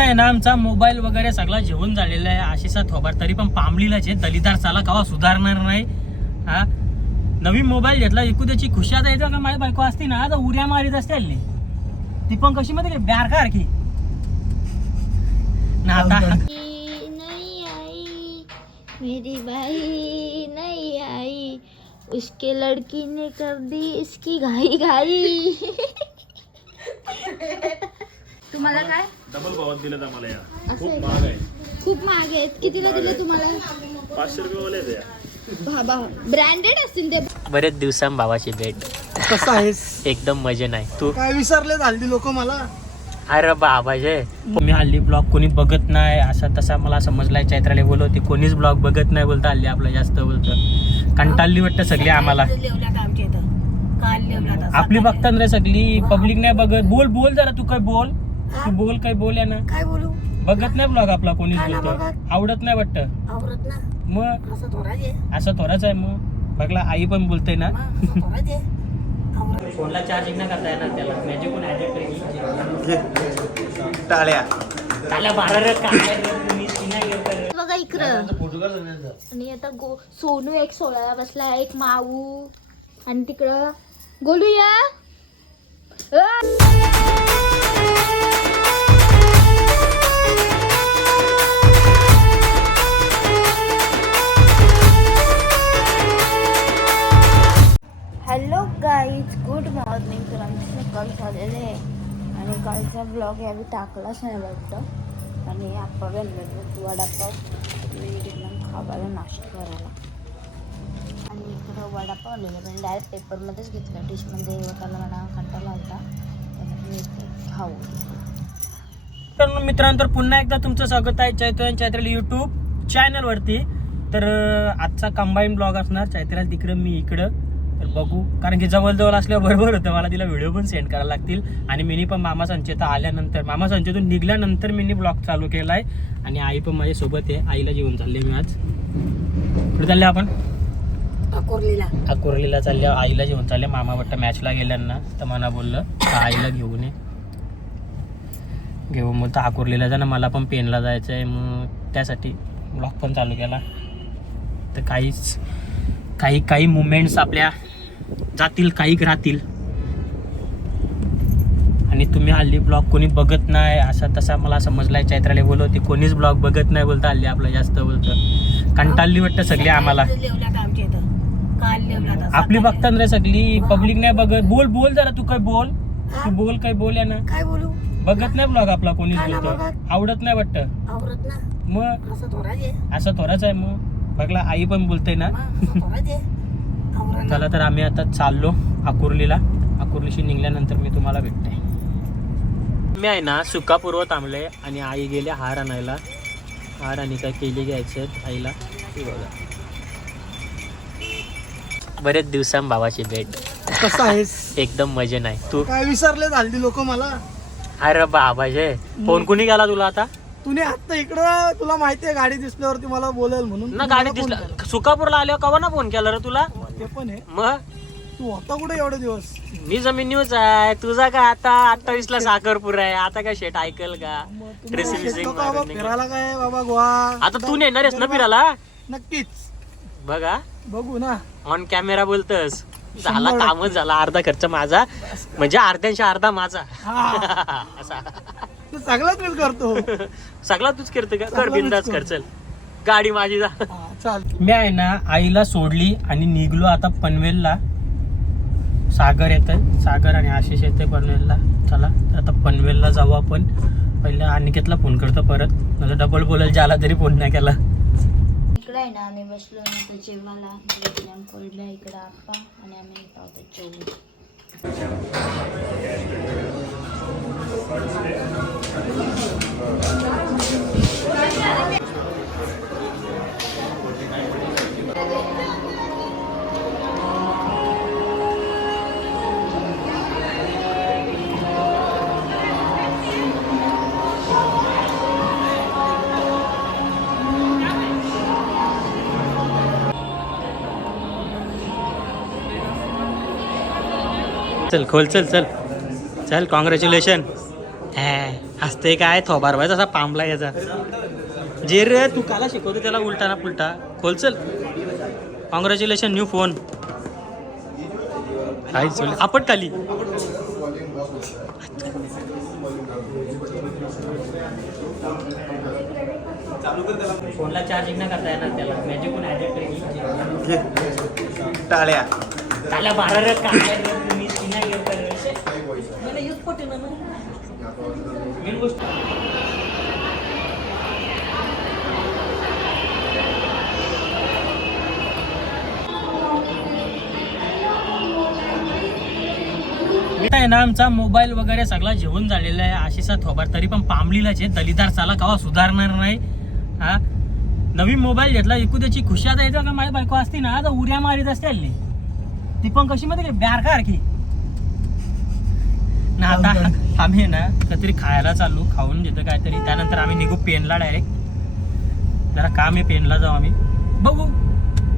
आहे ना आमचा मोबाईल वगैरे सगळा जेवण झालेला आहे. आशिषा थोबार तरी पण पांबलीलाच आहे दलिदार चाला कवा सुधारणार नाही. हा? नवीन मोबाईल घेतला एकू त्याची खुशी आता येतो का माझी बायको असती ना आता उड्या मारीत असते हल्ली. ती पण कशी मध्ये ब्यारकार की? ना आता नहीं आई मेरी भाई नहीं आई। उसके लड़की ने कर दी इसकी घाई घाई तुम्हाला काय? डबल भावात दिलं आम्हाला या. खूप महाग? आहे. खूप महाग आहेत कितीला दिले तुम्हाला? पाचशे रुपये वाले द्या बाबा ब्रँडेड असतील ते. बरेच दिवसां भावाची भेट. कसं आहेस? एकदम मजे नाही. तू? काय विसरले हल्ली लोक मला? अरे बाबाजे मी हल्ली ब्लॉग कोणी बघत नाही. असा तसा मला समजलाय चैत्राला बोलवते कोणीच ब्लॉग बघत नाही बोलता हल्ली आपलं जास्त बोलतं. कंटाळली वाटतं सगळी आम्हाला. आपली बघतात रे सगळी. पब्लिक नाही बघत. बोल बोल जरा तू काय बोल. तू बोल काय बोल ना काय बोलू? बघत नाही ब्लॉग आपला बघत. आवडत नाही वाटतं. आवरत ना. मग? असं थोडाच आहे असं थोडाच आहे मग. बघला आई पण बोलते ना. फोनला चार्जिंग नाही करता येणार त्याला. मॅजिक कोण टाळ्या. त्याला बारा रे काय. बघा इकडं. आणि आता गो सोनू एक सोळाला बसला एक माऊ. आणि तिकडं गोलू या हॅलो गाईज गुड मॉर्निंग. तर आमची सकाळ झालेले आहे. आणि कालचा ब्लॉग यावी टाकलाच नाही वाटतं आणि आपण बनवत वडापाव. मी घेतला खावायला नाश्ता करायला. आणि इकडं वडापाव आलेलं. पण डायरेक्ट पेपरमध्येच घेतलं. डिशमध्ये वटाला म्हणा कंटाळा होता त्यामुळे मी इथे खाऊ. तर मित्रांनो तर पुन्हा एकदा तुमचं स्वागत आहे चैत्र चैत्रल यूट्यूब चॅनलवरती तर आजचा कंबाईन ब्लॉग असणार. चैत्राल तिकडं मी इकडं. तर बघू. कारण की जवळजवळ असल्यावर बरोबर होतं. मला तिला व्हिडिओ पण सेंड करायला लागतील. आणि मिनी पण मामा संचेत आल्यानंतर मामा संचेतून निघाल्यानंतर मिनी ब्लॉग चालू केला आहे आणि आई पण माझ्यासोबत आहे. आईला जेवण चालले मी आज. कुठे चालले आपण? अकोरलीला. अकोरलीला चालल्या आईला जेवण चालले. मामा वाटतं मॅचला गेल्यांना. तर मला बोललं का आईला घेऊन ये? घेऊन बोलतो अकोरलीला जा ना. मला पण पेनला जायचं आहे मग त्यासाठी ब्लॉग पण चालू केला. तर काहीच काही काही मुमेंट्स आपल्या जातील काही राहतील. आणि तुम्ही हल्ली ब्लॉग कोणी बघत नाही असा तसा मला समजलाय. चैत्राला बोलवते कोणीच ब्लॉग बघत नाही बोलता हल्ली आपलं जास्त बोलतं. कंटाळली वाटतं सगळी आम्हाला. आपली बघतात रे सगळी पब्लिक नाही बघत. बोल बोल जरा तू काय बोल. तू बोल काय बोल ना काय बोलू? बघत नाही ब्लॉग आपला कोणीच बोलतो. आवडत नाही वाटतं. ना. मग? असं थोडाच आहे मग. बघला आई पण बोलते ना. चला तर आम्ही आता चाललो अकुर्लीला. अकुर्लीशी निघल्यानंतर मी तुम्हाला भेटते. मी आहे ना सुकापूर्व थांबले आणि आई गेले हार आणायला. हार आणि काय केली घ्यायचे आईला. ते बघा. बरेच दिवसां भावाची भेट. कसं आहेस? एकदम मजे नाही तू? काय विसरले हल्ली लोक मला? अरे बाबाजे फोन कुणी गेला तुला आता? तुने आता इकडं तुला माहितीये गाडी दिसल्यावरती मला बोलेल म्हणून. ना तू गाडी मला phone दिसला सुकापूरला आल्यावर कवा ना फोन केला रे तुला. ते पण आहे. मग? तू होता कुठे एवढे दिवस? मी जमीन न्यूज आहे तुझा का आता? अठ्ठावीस ला साखरपूर आहे. आता काय शेट ऐकल का? मग तुम्ही ड्रेसिंग शेतो बिसिंग का बाबा मारून निघाल. फिरायला काय बाबा गोवा? आता तू नेणार आहेस ना फिरायला? नक्कीच. बघा. बघू ना. ऑन कॅमेरा बोलतस. झाला कामच झाला अर्धा खर्च माझा. म्हणजे अर्ध्यांच्या अर्धा माझा. हा. असा. तू मीच करतो. सगळा तूच करते का? कर सगळा मीच बिंदास करतो. कर चल. गाडी माझी जा. हा, चाल. मी आहे ना आईला सोडली आणि निघलो आता पनवेलला. सागर येत सागर आणि आशिष येते पनवेलला. चला तर आता पनवेलला जाऊ आपण. पहिला अनिकेतला फोन करतो परत. म्हणजे डबल बोलायला ज्याला तरी फोन नाही केला. इकडे आहे ना आम्ही बसलो नंतर जेवायला. इकडं आप्पा आणि आम्ही चल खोल चल चल। चल कॉंग्रॅच्युलेशन असते ते काय थोबार व्हायचा असा पांबला याचा. जे रे तू काला शिकवतो त्याला उलटा ना पुलटा. खोल चल. कॉंग्रॅच्युलेशन न्यू फोन चल आपट खाली. फोनला चार्जिंग नाही करता येणार त्याला. मॅजिक टाळ्या. त्याला बारा रे काय रे तुम्ही ती नाही घेत रे. मला यूज पटे ना मग. मेन गोष्ट. आहे ना आमचा मोबाईल वगैरे सगळा जेवण झालेला आहे. आशिषा थोबार तरी पण पांबलीलाच आहे. दलिदार साला कवा सुधारणार नाही. हा? नवीन मोबाईल घेतला एकू त्याची खुशी आता येतो का माझी बायको असती ना आता उड्या मारीत असते हल्ली. ती पण कशी मध्ये ब्यारकार की? ना आता आम्ही ना काहीतरी खायला चाललो खाऊन घेतो काहीतरी. त्यानंतर आम्ही निघू पेनला डायरेक्ट जरा काम आहे पेनला जाऊ आम्ही. बघू.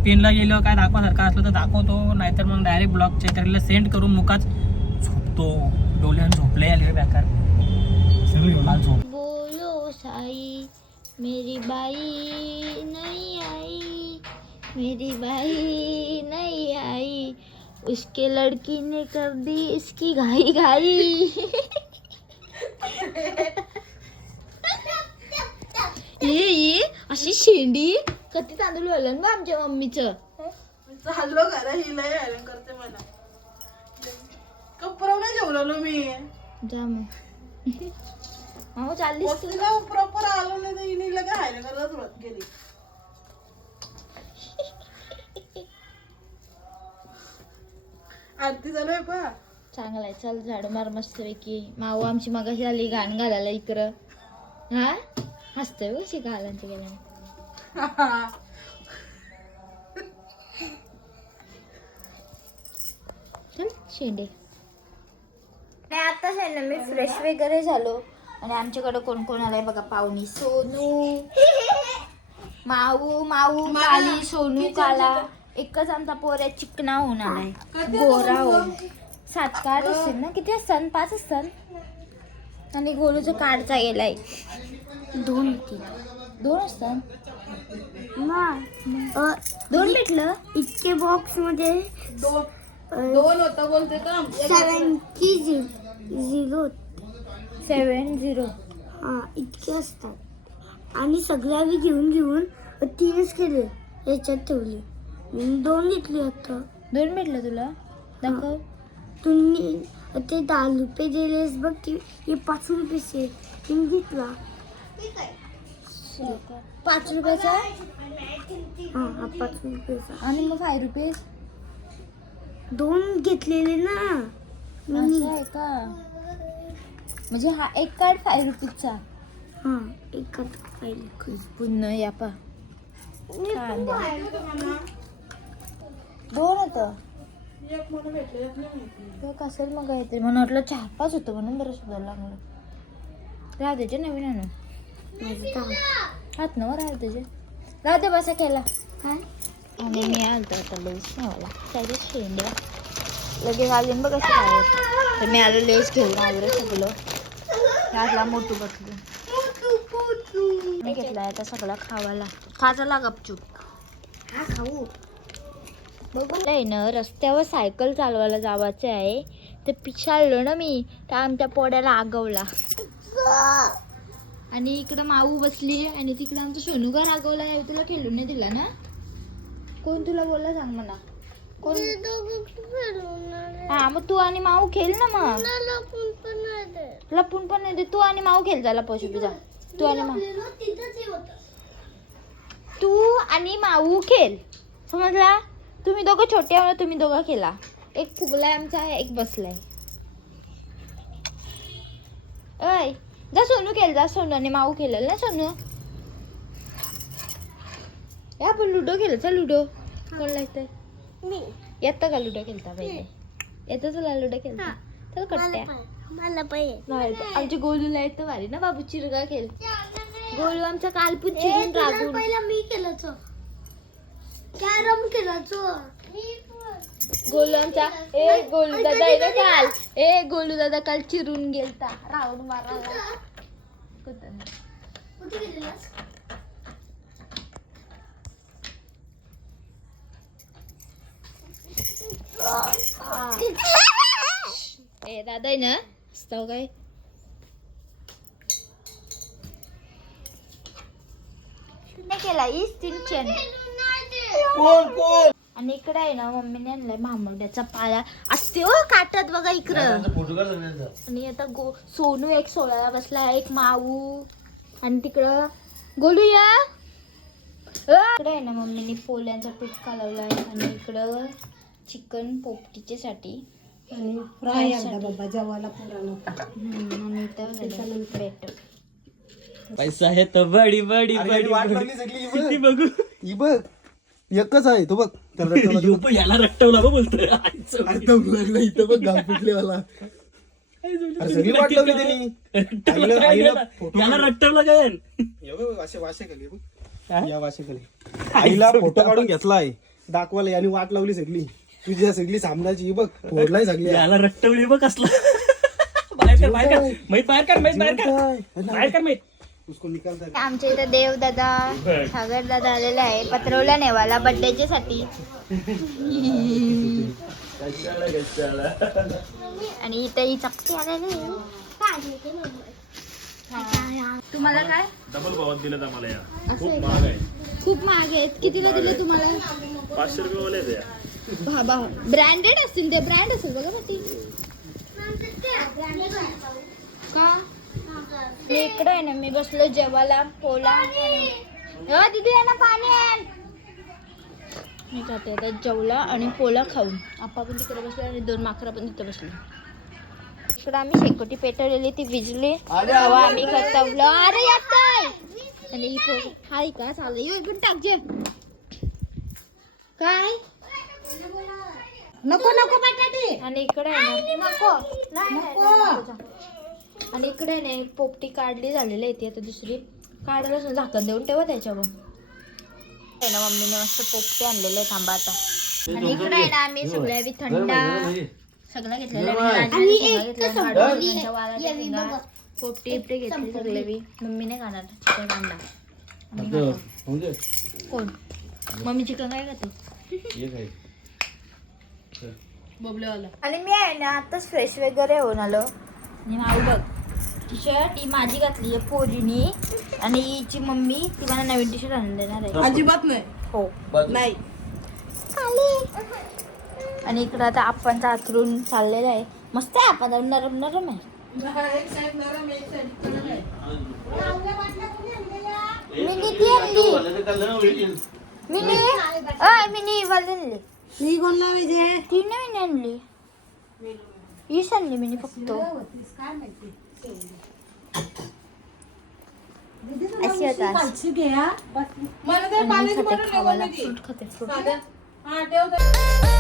पेनला गेलो काय दाखवासारखं असलं तर दाखवतो. नाहीतर मग डायरेक्ट ब्लॉग चेकरला सेंड करून मुकाच झोपतो. डोल्यान झोपले आले बेकार. सगळं झोप. बोलो साई मेरी बाई नहीं आई. मेरी बाई नहीं आई. उसके लड़की ने कर दी इसकी घाई घाई ये ये अशी शेंडी? कधी तांदूळ वालं बा आमच्या मम्मीचं? चाललो घरा हिला हैराण करते मला. कपरा नाही जेवलो मी. जा मग. अहो चाललीस तू. तिला प्रॉपर आलो नाही तर हिने लगे हैराण करायला सुरुवात केली आरती चालू आहे पहा. चांगला आहे. चल झाड मार मस्तपैकी. माऊ आमची मगाशी आली गाण घालायला इकडं. हा? हसतोय कशी घालांची गेल्याने. चल शेंडे. नाही आता आहे ना मी फ्रेश वगैरे झालो. आणि आमच्याकडे कोण कोण आलाय बघा पाहुणी. सोनू. माऊ माऊ काली सोनू काला. एकच आमचा पोऱ्या चिकना होऊन आलाय. गोरा होऊन. सात कार्ड असतील ना किती असतात पाच असतात आणि गोलूचं कार्डचा गेलाय दोन दोन असतात दोन भेटलं? इतके बॉक्समध्ये दोन होता बोलते का? सेवन्टी झिरो सेवन झिरो हा इतके असतात. आणि सगळ्या मी घेऊन घेऊन तीनच केले याच्यात ठेवले. मी दोन घेतले आता. दोन भेटलं तुला? दाखव. तुम्ही ते दहा रुपये दिलेस बघ ते हे पाच रुपयेचे तुम्ही घेतला? पाच रुपयाचा? हा हा पाच रुपयेचा. आणि मग फाय रुपये? दोन घेतलेले ना. मी आहे का? म्हणजे हा एक कार्ड फाय रुपीजचा. हा एकच पाहिजे पुन्हा या पा. दोन होतं. तो कसं मग काहीतरी म्हणून वाटलं चार पाच होतं म्हणून बरं सुधारलं लागलं. द्यायचे नवीन आणून माझं हात राहू त्याचे राहू दे बसा केला काय आणि मी आलतो आता लेस नावाला त्याच्या शेंड्या. लगेच आले बघ कसं काय तर मी आलो लेस घेऊन आवरत सगळं. त्यातला मोठू बसलो. मी घेतलाय आता सगळा खावाला खाचा लाग गपचूप. हा खाऊ. आहे ना रस्त्यावर सायकल चालवायला जावाचं आहे. ते पिछाळलो ना मी त्या आमच्या पोड्याला आगवला. आणि इकडं माऊ बसली आणि तिकडं आमचा सोनूगा रागवला नाही तुला खेळून नाही दिला ना? कोण तुला बोलला सांग मला? कोण? हा मग तू आणि माऊ खेळ ना मग. लपून पण नाही दे तू आणि माऊ खेळ जा लपवशी तुझा. तू आणि माऊ. तू आणि माऊ खेळ. समजला? तुम्ही दोघं छोटे आहो ना तुम्ही दोघं खेळा. एक फुगलाय आमचा एक बसलाय. अय जा सोनू खेळ जा सोनू आणि माऊ खेळेल ना सोनू? ए, आपण लुडो खेळायचा लुडो. कोण लागतंय मी. येतं का लुडो खेळता पहिले? येतं तुला लुडो खेळता? चल कट्ट्या. मला पाहिजे भारी. आमच्या गोलूला येतं भारी ना बाबू चिरगा खेळ. गोलू आमचा कालपून चिरून रागून. पहिला मी केलाचो कॅरम केलाचो गोलू आमचा ए गोलू दादा ना काल ए गोलू दादा काल चिरून गेलता. राऊंड मारायला. कुठे गेलेलास? ए दादा ना? असतो काय? नाही केला इस तीन चेन कोण कोण? आणि इकडे आहे ना मम्मीने आणलाय महामंड्याचा पाला. असते हो काटत बघा इकडं. आणि आता गो सोनू एक सोळाला बसला एक माऊ. आणि तिकडं गोलू या. इकडे आहे ना मम्मीने पोल्यांचा पीठ कालवलाय आणि इकडं चिकन पोपटीचे साठी आणि फ्राय बाबा जेवायला हम्म, आणि इथं पैसा आहे तो बडी बडी अरे, बडी वाट सगळी, ही बघ. किती बघू? ही बघ एकच आहे तो बघ. त्याला रट्टा ह्यो पण याला रट्टवला बघ बोलतोय. आईचं. अरे इथं बघ अरे सगळी वाट लावली त्यांनी. रट्टवला आईला- काय आईला याला? फोटो- याला रट्टवला काय? हे बघ, वाशे वाशे खाली बघ. या वाशे खाली आईला फोटो काढून घेतलाय. दाखवायला आणि वाट लावली सगळी. तुझी सगळी सामनाची ही बघ फोडलाय सगळी याला रट्टवली बघ कसला बाहेर कर बाहेर कर माहीत बाहेर कर माहीत बाहेर कर बाहेर कर माहीत आमच्या इथे देव दादा सागर दादा आलेला आहे. पत्रवल्या नेवाला बर्थडेच्या साठी. आणि इथे ही चकती आलेली. हा. तुम्हाला काय? डबल भावात दिलं आम्हाला या. खूप महाग आहे. खूप महाग आहेत. कितीला दिले तुम्हाला? पाचशे रुपये वाले बाबा ब्रँडेड असतील ते ब्रँड असेल बघा ती का? मी इकडे आहे ना मी बसलो जेवायला पोला हो दीदी आहे ना पाणी आण मी जाते आता जेवला आणि पोला खाऊन आपा पण तिकडे बसले आणि दोन माकरा पण तिथे बसले इकडे आम्ही शेकोटी पेटवलेली ती विजली तेव्हा आम्ही खतवलं अरे आणि इथे हाय का चालू यो इकडून टाक जे काय नको नको बटाटे आणि इकडे आहे ना नको नको. आणि इकडे आहे ना एक पोपटी काढली झालेली आहे ती आता दुसरी. काढायला असं झाकण देऊन ठेवा त्याच्यावर. आहे ना मम्मीने मस्त पोपटी आणलेले आहे थांबा आता. आणि इकडे आहे ना आम्ही सगळ्या बी थंडा सगळं घेतलेलं पोपटी बिपटी घेतली सगळे बी. मम्मीने खाणार खातो. कोण? मम्मी चिकन काय? खाते बबलेवाला. आणि मी आहे ना आताच फ्रेश वगैरे होऊन आलो. आणि माऊ बघ टी शर्ट ही माझी घातली आहे पोरीनी आणि हिची मम्मी ती मला नवीन टी शर्ट आणून देणार आहे. अजिबात नाही. हो. नाही. आणि इकडं आता आपण आथरून चाललेलं आहे. मस्त आहे आपण नरम नरम आहे. एक साईड नरम एक साईड कडक आहे. मिनी ती आणली. मिनी? अय मिनी वाली आणली मी कोण लावायचे? ती नवीन आणली. हीच आणली मिनी फक्त अशी होता मला ते पाण्याची खाते फ्रूट खाते फ्रूट हा ठेव ते.